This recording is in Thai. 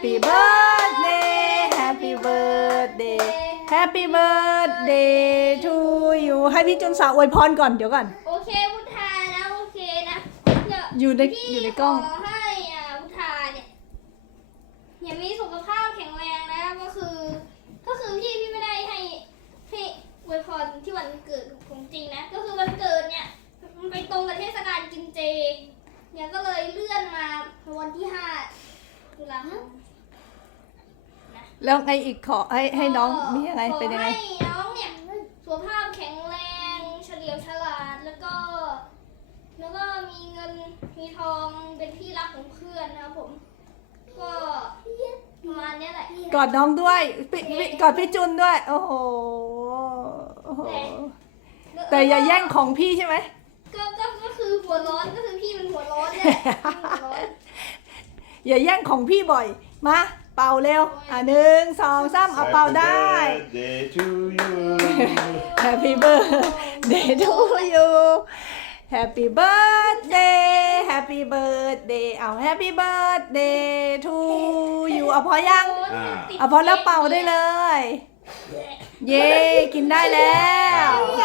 Happy birthday Happy birthday Happy birthday to you ให้พี่จุนสาวอวยพรก่อนเดี๋ยวก่อน โอเคพุทธานะโอเคนะเดี๋ยวอยู่ในพี่อยู่ในกล้อง ขอให้อ่าพุทธาเนี่ยอย่ามีสุขภาพแข็งแรงนะก็คือ ก็คือพี่พี่ไม่ได้ให้ให้อวยพรที่วันเกิดของจริงนะ ก็คือวันเกิดเนี่ยมันไปตรงกับเทศกาลกินเจ เนี่ยก็เลยเลื่อนมาวันที่ห้าตุลาคม แล้วไงอีกขอให้ให้น้องมีอะไรเป็นยังไง ขอให้น้องเนี่ยสุขภาพแข็งแรง เฉลียวฉลาดแล้วก็ แล้วก็มีเงินมีทองเป็นที่รักของเพื่อนนะครับผม ก็ประมาณเนี้ยแหละ กอดน้องด้วยปิปิกอดพี่จุนด้วย โอ้โหโอ้โห แต่อย่าแย่งของพี่ใช่ไหม ก็ก็ก็คือหัวร้อนก็คือพี่เป็นหัวร้อนเนี่ยพี่หัวร้อน อย่าแย่งของพี่บ่อย มา เป่าเร็ว อะหนึ่งสองสามเอาเป่าได้ Birthday to you Happy birthday to you Happy birthday Happy birthday เอา Happy birthday to you เอาพอยัง อ่าเอาพอแล้วเป่าได้เลย เย้ กินได้แล้ว